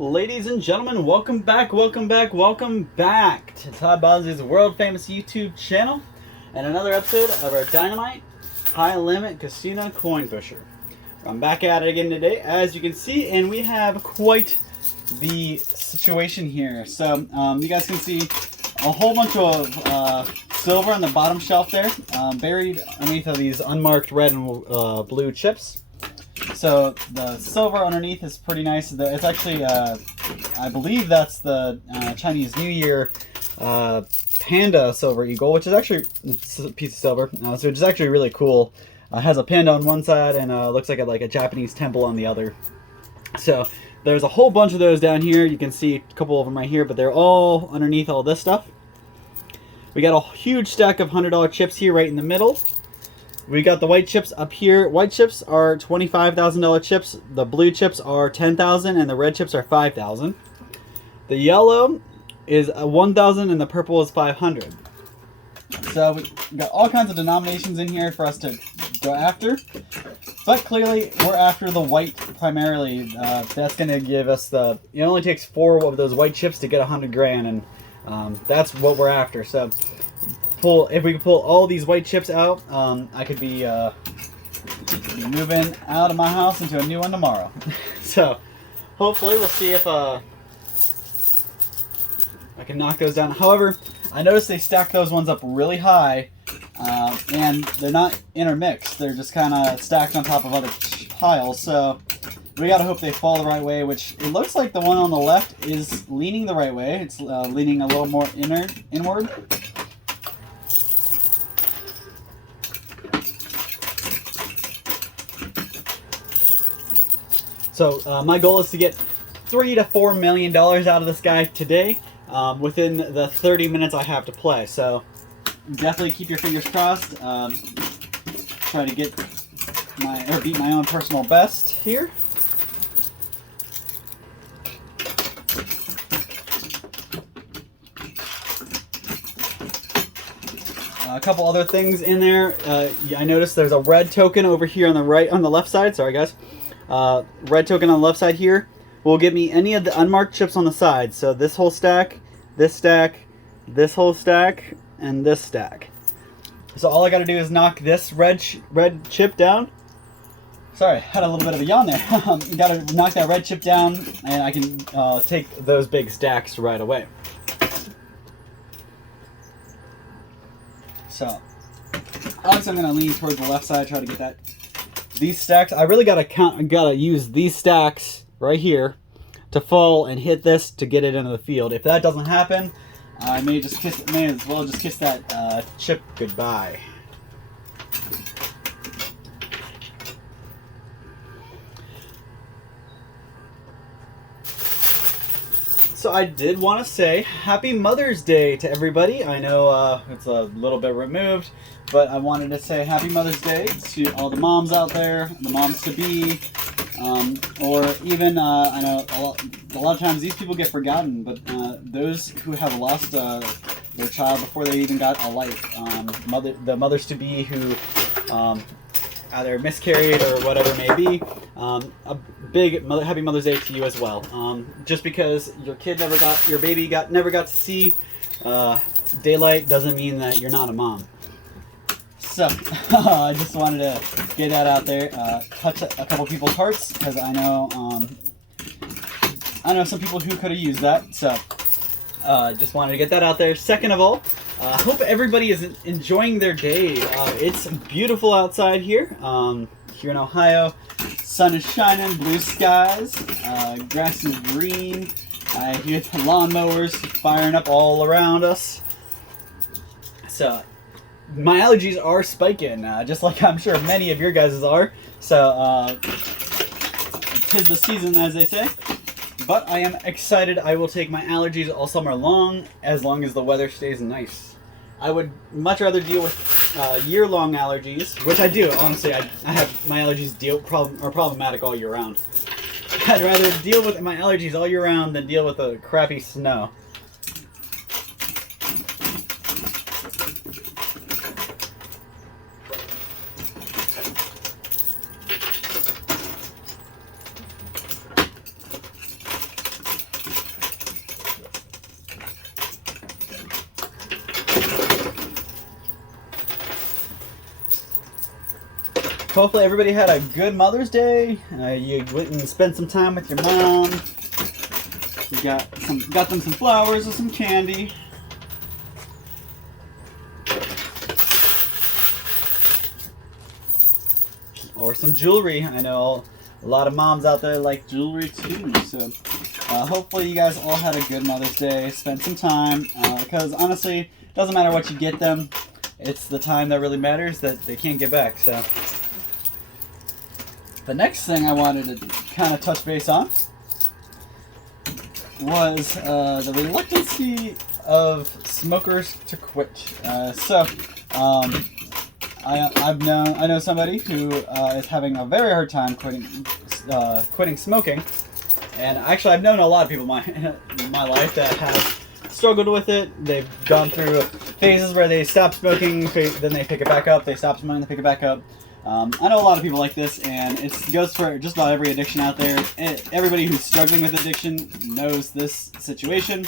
Ladies and gentlemen, welcome back to Todd Bosley's world famous YouTube channel and another episode of our Dynamite High Limit Casino Coin Pusher. I'm back at it again today, as you can see, and we have quite the situation here. So you guys can see a whole bunch of silver on the bottom shelf there, buried underneath of these unmarked red and blue chips. So the silver underneath is pretty nice. It's actually, I believe that's the Chinese New Year panda silver eagle, which is actually a piece of silver. So it's actually really cool. Has a panda on one side and looks like a Japanese temple on the other. So there's a whole bunch of those down here. You can see a couple of them right here, but they're all underneath all this stuff. We got a huge stack of $100 chips here right in the middle. We got the white chips up here. White chips are $25,000 chips. The blue chips are $10,000 and the red chips are $5,000. The yellow is $1,000 and the purple is $500. So we got all kinds of denominations in here for us to go after. But clearly we're after the white primarily. That's going to give us the... It only takes 4 of those white chips to get 100 grand, and that's what we're after. So if we can pull all these white chips out, I could be moving out of my house into a new one tomorrow. So hopefully we'll see if I can knock those down. However, I noticed they stack those ones up really high, and they're not intermixed. They're just kind of stacked on top of other piles. So we gotta hope they fall the right way, which it looks like the one on the left is leaning the right way. It's leaning a little more inward. So my goal is to get $3 to $4 million out of this guy today, within the 30 minutes I have to play. So definitely keep your fingers crossed. Try to get beat my own personal best here. A couple other things in there. I noticed there's a red token over here on the left side. Sorry guys. Red token on the left side here will give me any of the unmarked chips on the side. So this whole stack, this whole stack, and this stack. So all I got to do is knock this red chip down. Sorry, had a little bit of a yawn there. You got to knock that red chip down, and I can take those big stacks right away. So obviously I'm going to lean towards the left side, try to get that. These stacks, I really gotta use these stacks right here to fall and hit this to get it into the field. If that doesn't happen, I may as well just kiss that chip goodbye. So I did want to say Happy Mother's Day to everybody. I know it's a little bit removed, but I wanted to say Happy Mother's Day to all the moms out there, the moms-to-be, or even, I know a lot of times these people get forgotten, but those who have lost their child before they even got a life, the mothers-to-be who either miscarried or whatever it may be, a big Happy Mother's Day to you as well. Just because your baby never got to see daylight doesn't mean that you're not a mom. So I just wanted to get that out there, touch a couple people's hearts, because I know some people who could have used that. So just wanted to get that out there. Second of all, I hope everybody is enjoying their day. It's beautiful outside here. Here in Ohio, sun is shining, blue skies, grass is green. I hear the lawnmowers firing up all around us. So my allergies are spiking, just like I'm sure many of your guys' are. So 'tis the season, as they say. But I am excited. I will take my allergies all summer long as the weather stays nice. I would much rather deal with year-long allergies, which I do. Honestly, I have my allergies are problematic all year round. I'd rather deal with my allergies all year round than deal with the crappy snow. hopefully everybody had a good Mother's Day. You went and spent some time with your mom. You got them some flowers and some candy. Or some jewelry. I know a lot of moms out there like jewelry too. So hopefully you guys all had a good Mother's Day. Spent some time. Because honestly, it doesn't matter what you get them. It's the time that really matters that they can't get back. So the next thing I wanted to kind of touch base on was the reluctancy of smokers to quit. I know somebody who is having a very hard time quitting smoking, and actually I've known a lot of people in my life that have struggled with it. They've gone through phases where they stop smoking, then they pick it back up. They stop smoking, they pick it back up. I know a lot of people like this, and it goes for just about every addiction out there. Everybody who's struggling with addiction knows this situation.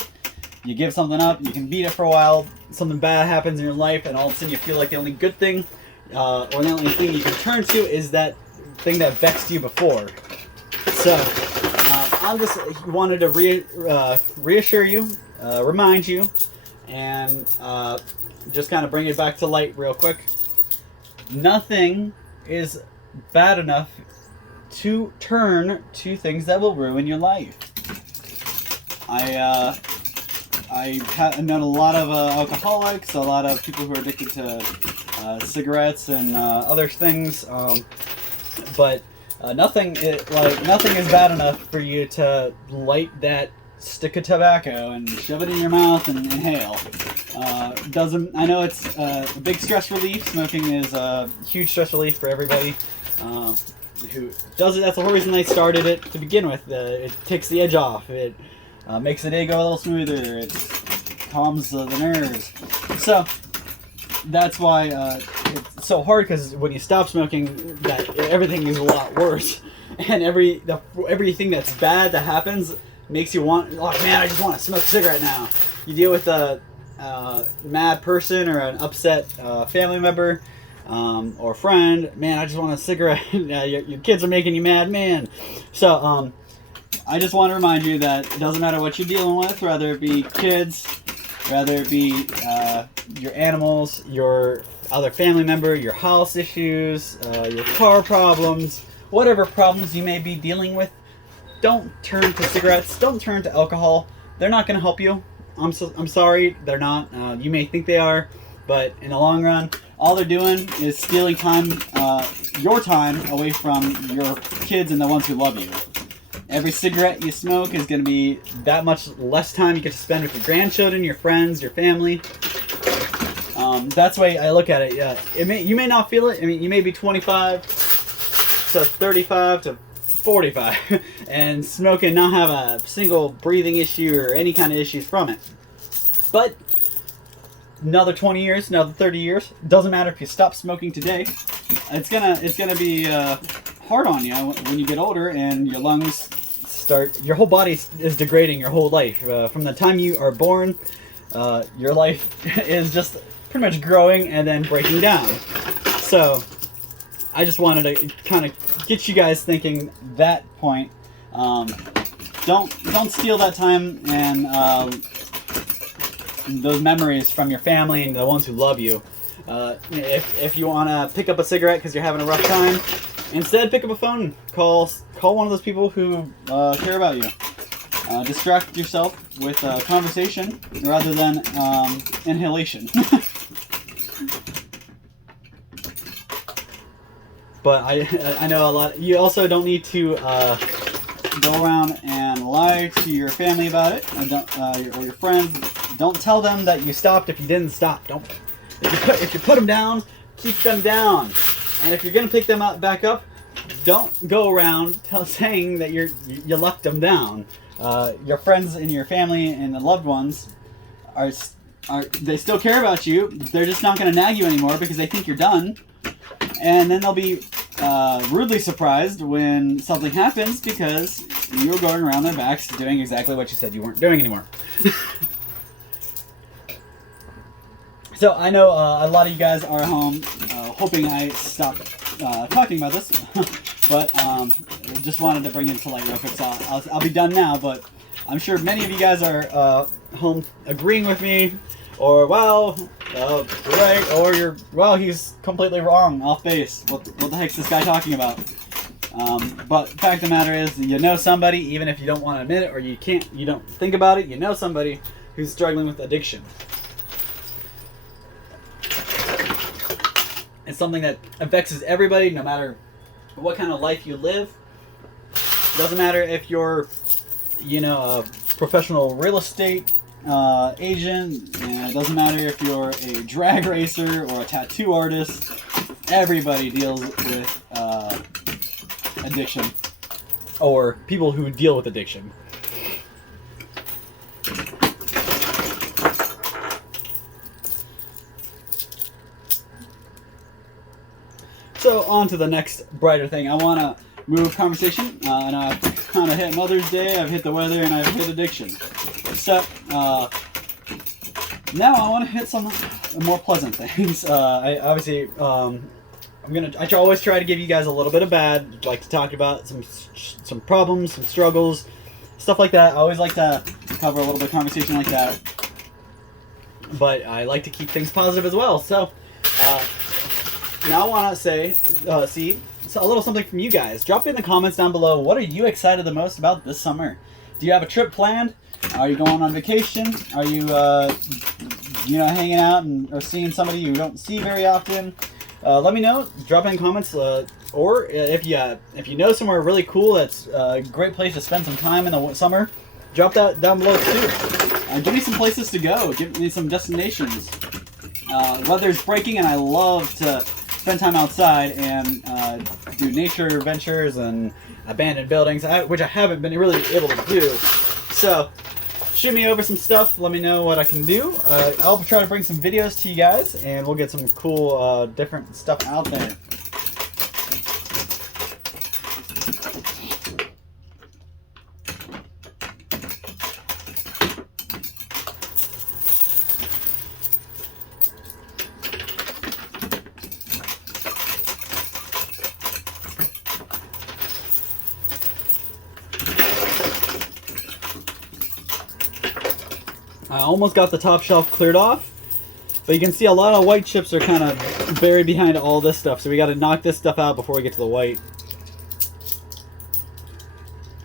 You give something up, you can beat it for a while, something bad happens in your life, and all of a sudden you feel like the only good thing, or the only thing you can turn to is that thing that vexed you before. So, I just wanted to reassure you, remind you, and just kind of bring it back to light real quick. Nothing is bad enough to turn to things that will ruin your life. I've known a lot of alcoholics, a lot of people who are addicted to cigarettes and other things, but nothing is bad enough for you to light that stick of tobacco and shove it in your mouth and inhale. I know it's a big stress relief. Smoking is a huge stress relief for everybody who does it. That's the whole reason they started it to begin with. It takes the edge off. It makes the day go a little smoother. It calms the nerves. So that's why it's so hard, because when you stop smoking, that everything is a lot worse, and everything that's bad that happens makes you want. Oh man, I just want to smoke a cigarette now. You deal with a mad person or an upset family member or friend. Man, I just want a cigarette. Your kids are making you mad, man. So I just want to remind you that it doesn't matter what you're dealing with, whether it be kids, whether it be your animals, your other family member, your house issues, your car problems, whatever problems you may be dealing with. Don't turn to cigarettes. Don't turn to alcohol. They're not going to help you. I'm sorry, they're not. You may think they are, but in the long run, all they're doing is stealing time, your time, away from your kids and the ones who love you. Every cigarette you smoke is going to be that much less time you get to spend with your grandchildren, your friends, your family. That's the way I look at it. You may not feel it. I mean, you may be 25 to 35 to 45 and smoke and not have a single breathing issue or any kind of issues from it. But another 20 years, another 30 years, doesn't matter if you stop smoking today. It's gonna be hard on you when you get older and your lungs your whole body is degrading your whole life. From the time you are born, your life is just pretty much growing and then breaking down. So I just wanted to kind of get you guys thinking that point. Don't steal that time and those memories from your family and the ones who love you. If you want to pick up a cigarette because you're having a rough time, instead pick up a phone. Call one of those people who care about you. Distract yourself with conversation rather than inhalation. But I know a lot. You also don't need to go around and lie to your family about it, or your friends. Don't tell them that you stopped if you didn't stop. If you put them down, keep them down. And if you're gonna pick them back up, don't go around saying that you left them down. Your friends and your family and the loved ones they still care about you. They're just not gonna nag you anymore because they think you're done. And then they'll be rudely surprised when something happens because you were going around their backs doing exactly what you said you weren't doing anymore. So I know a lot of you guys are at home hoping I stop talking about this, but just wanted to bring it to light real quick. So I'll be done now, but I'm sure many of you guys are home agreeing with me, or well, right, or you're well, he's completely wrong, off base. What the heck's this guy talking about? But the fact of the matter is, you know somebody, even if you don't want to admit it or you don't think about it, you know somebody who's struggling with addiction. It's something that affects everybody, no matter what kind of life you live. It doesn't matter if you're, a professional real estate agent. It doesn't matter if you're a drag racer or a tattoo artist. Everybody deals with addiction, or people who deal with addiction. So on to the next brighter thing. I want to move conversation, and I've kind of hit Mother's Day, I've hit the weather, and I've hit addiction. So now I want to hit some more pleasant things. I always try to give you guys a little bit of bad, like to talk about some problems, some struggles, stuff like that. I always like to cover a little bit of conversation like that, but I like to keep things positive as well. So now I want to say, see, a little something from you guys. Drop in the comments down below. What are you excited the most about this summer? Do you have a trip planned? Are you going on vacation? Are you, hanging out or seeing somebody you don't see very often? Let me know. Drop in comments. Or if you know somewhere really cool that's a great place to spend some time in the summer, drop that down below too. Give me some places to go. Give me some destinations. Weather's breaking, and I love to spend time outside and do nature adventures and abandoned buildings, which I haven't been really able to do. So shoot me over some stuff. Let me know what I can do. I'll try to bring some videos to you guys, and we'll get some cool different stuff out there. I almost got the top shelf cleared off, but you can see a lot of white chips are kind of buried behind all this stuff, so we got to knock this stuff out before we get to the white.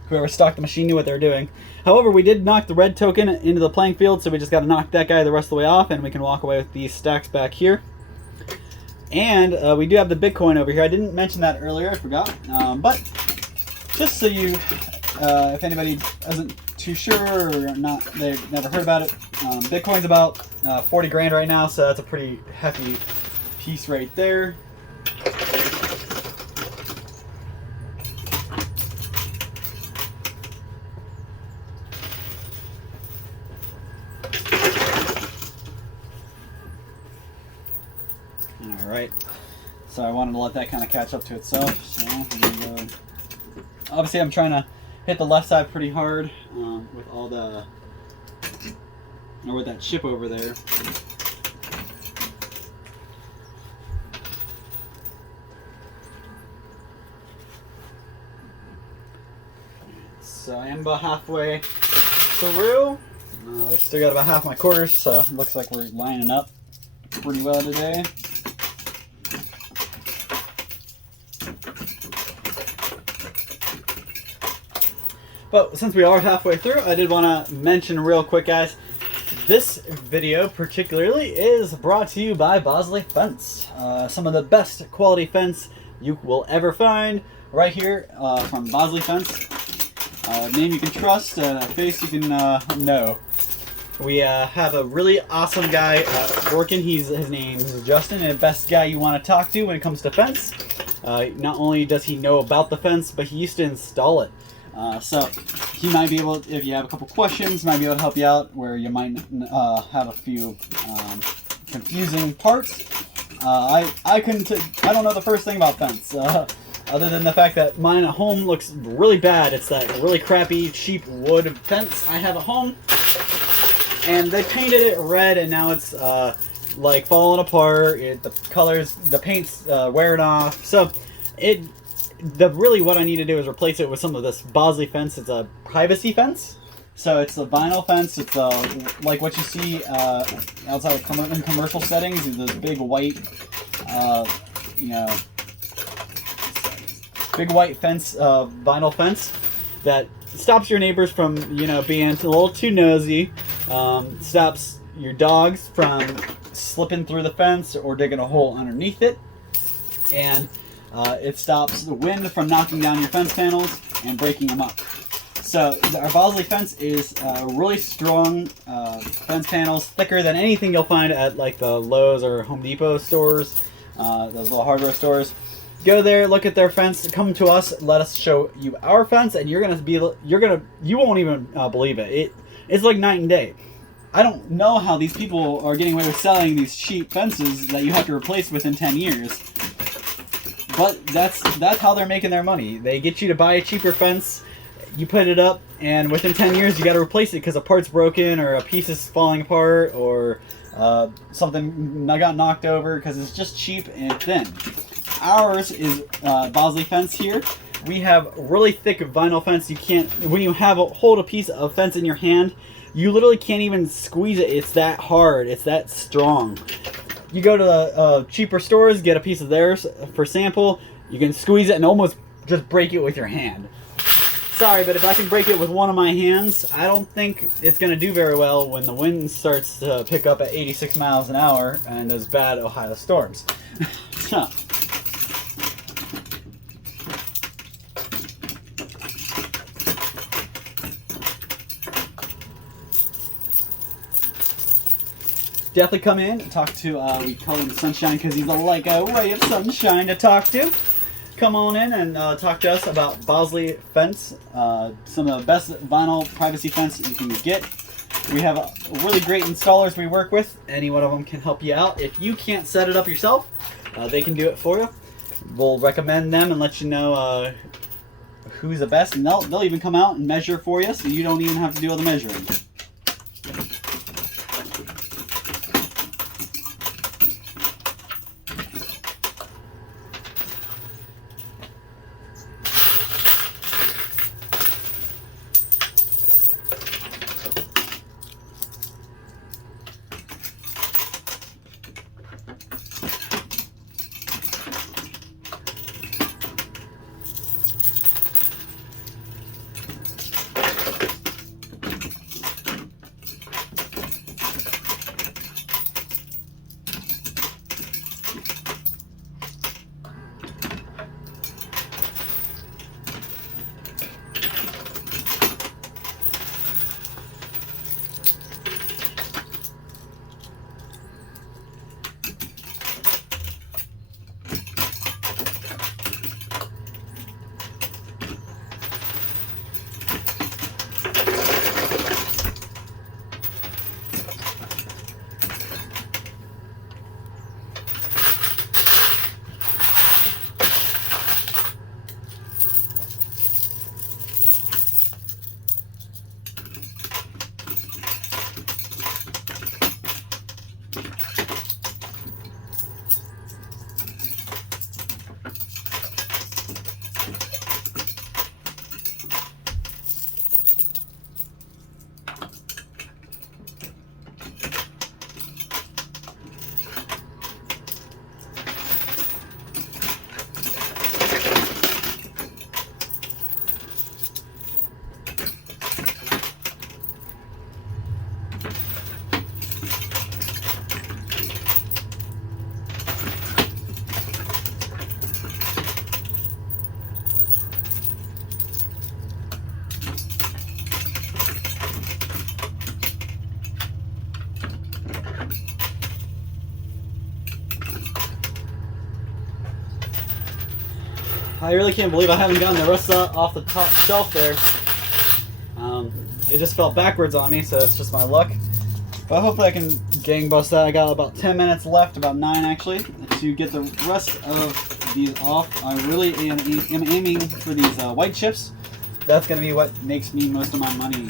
Whoever stocked the machine knew what they were doing. However, we did knock the red token into the playing field, so we just got to knock that guy the rest of the way off, and we can walk away with these stacks back here. And we do have the Bitcoin over here. I didn't mention that earlier, I forgot. But just so you, if anybody isn't too sure or not, they've never heard about it, Bitcoin's about 40 grand right now, so that's a pretty hefty piece right there. Alright, so I wanted to let that kind of catch up to itself, so we're gonna go. Obviously I'm trying to hit the left side pretty hard with all the, or with that chip over there. So I am about halfway through. I still got about half my quarters, so it looks like we're lining up pretty well today. But since we are halfway through, I did want to mention real quick, guys, this video particularly is brought to you by Bosley Fence. Some of the best quality fence you will ever find right here from Bosley Fence. Name you can trust, a face you can know. We have a really awesome guy working. His name is Justin, and the best guy you want to talk to when it comes to fence. Not only does he know about the fence, but he used to install it. So he might be able, if you have a couple questions, might be able to help you out where you might have a few confusing parts. I don't know the first thing about fence, other than the fact that mine at home looks really bad. It's that really crappy, cheap wood fence I have at home, and they painted it red, and now it's like falling apart. The colors, the paint's wearing off. So really what I need to do is replace it with some of this Bosley fence. It's a privacy fence. So it's a vinyl fence. It's like what you see outside of in commercial settings. Those big white, big white fence, vinyl fence that stops your neighbors from being a little too nosy. Stops your dogs from slipping through the fence or digging a hole underneath it, and it stops the wind from knocking down your fence panels and breaking them up. So our Bosley fence is really strong fence panels, thicker than anything you'll find at like the Lowe's or Home Depot stores, those little hardware stores. Go there, look at their fence, come to us, let us show you our fence, and you won't even believe it. It's like night and day. I don't know how these people are getting away with selling these cheap fences that you have to replace within 10 years. But that's how they're making their money. They get you to buy a cheaper fence, you put it up, and within 10 years you got to replace it because a part's broken or a piece is falling apart or something got knocked over because it's just cheap and thin. Ours is Bosley fence here. We have really thick vinyl fence. You can't, when you hold a piece of fence in your hand, you literally can't even squeeze it. It's that hard. It's that strong. You go to the cheaper stores, get a piece of theirs for sample. You can squeeze it and almost just break it with your hand. Sorry, but if I can break it with one of my hands, I don't think it's going to do very well when the wind starts to pick up at 86 miles an hour and those bad Ohio storms. So. Definitely come in and talk to, we call him Sunshine because he's like a ray of sunshine to talk to. Come on in and talk to us about Bosley fence, some of the best vinyl privacy fence you can get. We have really great installers we work with. Any one of them can help you out. If you can't set it up yourself, they can do it for you. We'll recommend them and let you know who's the best, and they'll even come out and measure for you, so you don't even have to do all the measuring. I really can't believe I haven't gotten the rest off the top shelf there. It just fell backwards on me, so it's just my luck. But hopefully I can gang bust that. I got about 10 minutes left, about 9 actually, to get the rest of these off. I really am aiming for these white chips. That's going to be what makes me most of my money.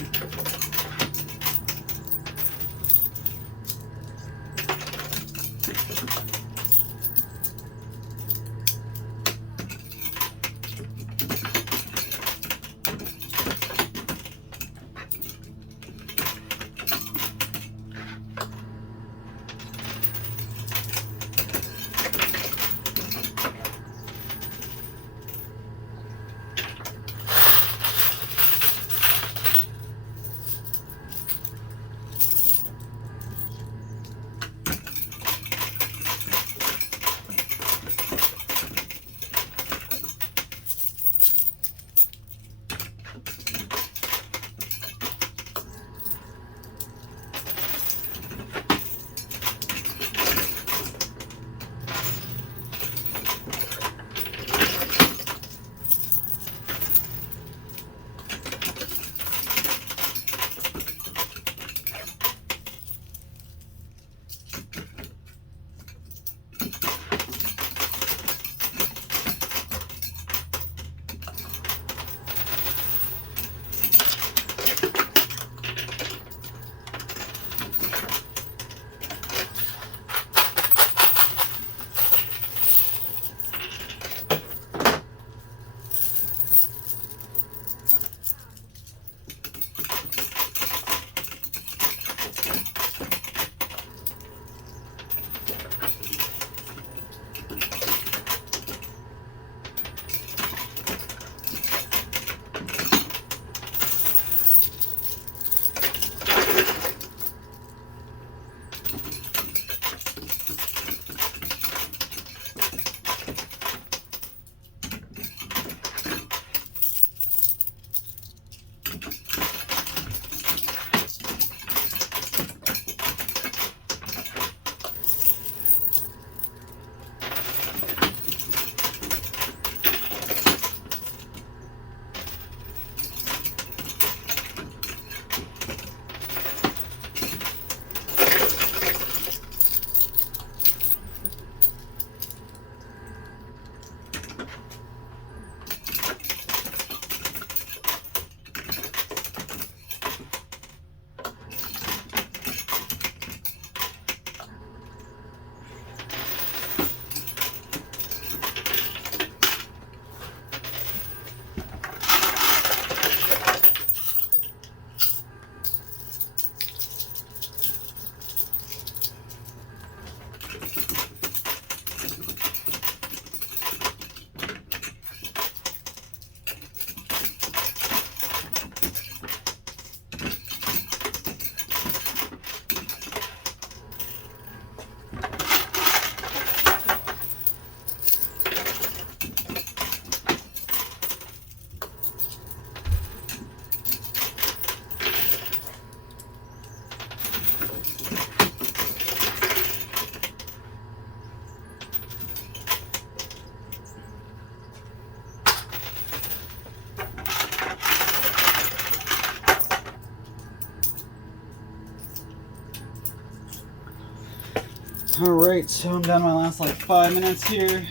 Alright, so I'm down to my last like 5 minutes here.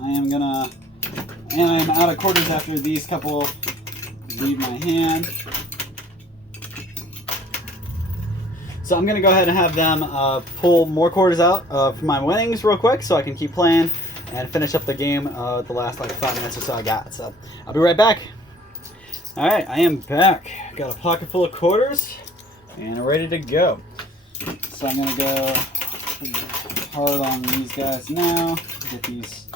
I am out of quarters after these couple leave my hand. So I'm gonna go ahead and have them pull more quarters out for my winnings real quick so I can keep playing and finish up the game the last like 5 minutes or so I got. So I'll be right back. Alright, I am back. Got a pocket full of quarters and ready to go. So I'm gonna go hard on these guys now. Get these.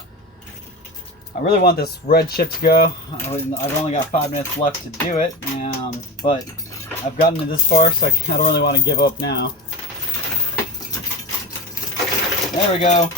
I really want this red chip to go. I've only got 5 minutes left to do it, but I've gotten to this far, so I don't really want to give up now. There we go.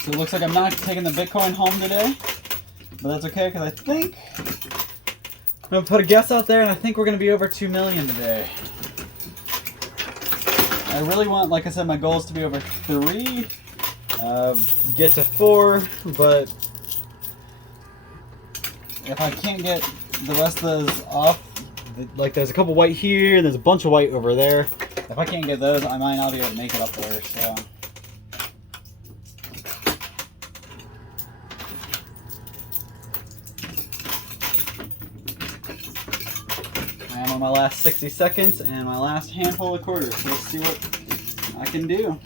So it looks like I'm not taking the Bitcoin home today, but that's okay because I think I'm gonna put a guess out there, and I think we're gonna be over 2 million today. I really want, like I said, my goal is to be over 3, get to 4, but if I can't get the rest of those off, like there's a couple white here, and there's a bunch of white over there. If I can't get those, I might not be able to make it up there. So. I'm on my last 60 seconds and my last handful of quarters. So let's see what I can do.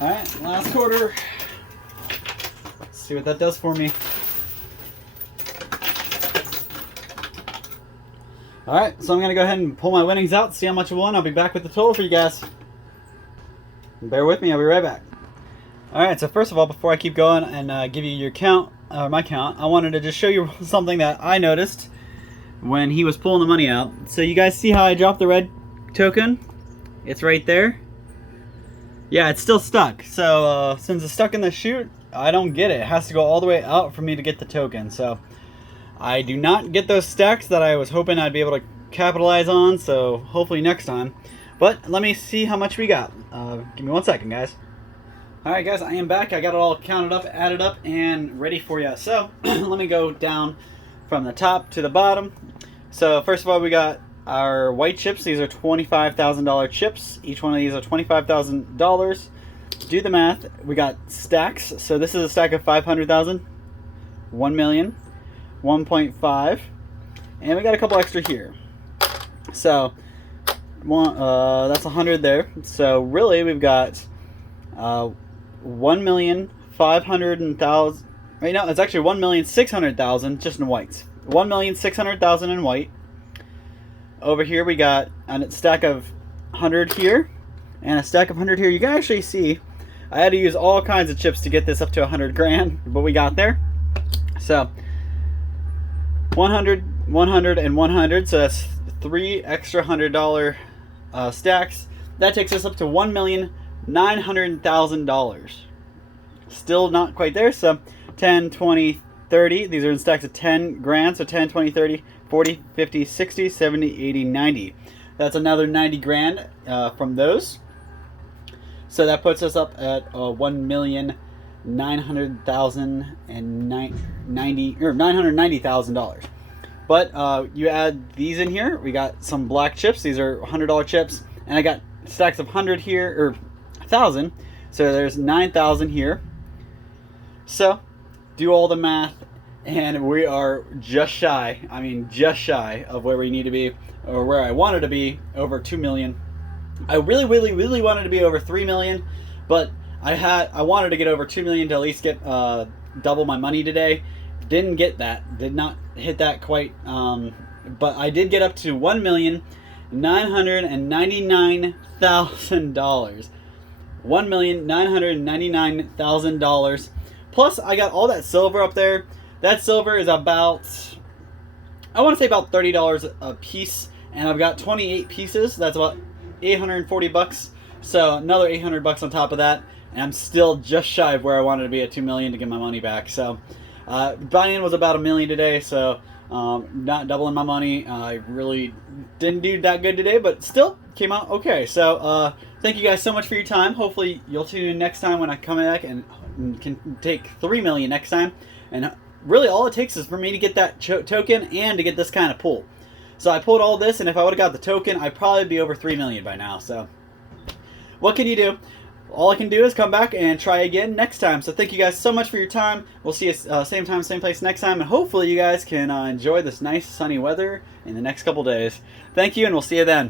All right, last quarter. Let's see what that does for me. Alright, so I'm going to go ahead and pull my winnings out, see how much I won. I'll be back with the total for you guys. Bear with me, I'll be right back. Alright, so first of all, before I keep going and give you your count, or my count, I wanted to just show you something that I noticed when he was pulling the money out. So you guys see how I dropped the red token? It's right there. Yeah, it's still stuck. So since it's stuck in the chute, I don't get it. It has to go all the way out for me to get the token. So I do not get those stacks that I was hoping I'd be able to capitalize on. So hopefully next time. But let me see how much we got. Give me 1 second, guys. Alright guys, I am back. I got it all counted up, added up, and ready for you. So let me go down from the top to the bottom. So first of all, we got our white chips. These are $25,000 chips. Each one of these are $25,000. Do the math. We got stacks. So this is a stack of 500,000, 1 million, 1.5, and we got a couple extra here. So that's 100 there. So really, we've got 1,500,000. Right now, it's actually 1,600,000 just in whites. 1,600,000 in white. Over here we got a stack of 100 here and a stack of 100 here. You can actually see I had to use all kinds of chips to get this up to 100 grand, but we got there. So 100, 100, and 100. So that's 3 extra $100 stacks. That takes us up to $1,900,000. Still not quite there. So 10, 20, 30. These are in stacks of 10 grand. So 10, 20, 30, 40, 50, 60, 70, 80, 90. That's another 90 grand from those. So that puts us up at $1,990,000. But you add these in here. We got some black chips. These are $100 chips, and I got stacks of 100 here, or 1,000. So there's 9,000 here. So do all the math, and we are just shy. I mean, just shy of where we need to be, or where I wanted to be, over 2 million. I really wanted to be over 3 million, but I wanted to get over 2 million to at least get double my money today. Didn't get that. Did not hit that quite. But I did get up to $1,999,000. $1,999,000. Plus, I got all that silver up there. That silver is about, I want to say about $30 a piece, and I've got 28 pieces. That's about 840 bucks. So another 800 bucks on top of that, and I'm still just shy of where I wanted to be at 2 million to get my money back. So buy-in was about $1 million today, so not doubling my money. I really didn't do that good today, but still came out okay. So thank you guys so much for your time. Hopefully you'll tune in next time when I come back and can take 3 million next time. And really all it takes is for me to get that token and to get this kind of pull. So I pulled all this, and if I would have got the token, I'd probably be over 3 million by now. So what can you do? All I can do is come back and try again next time. So thank you guys so much for your time. We'll see you same time, same place next time. And hopefully you guys can enjoy this nice sunny weather in the next couple days. Thank you, and we'll see you then.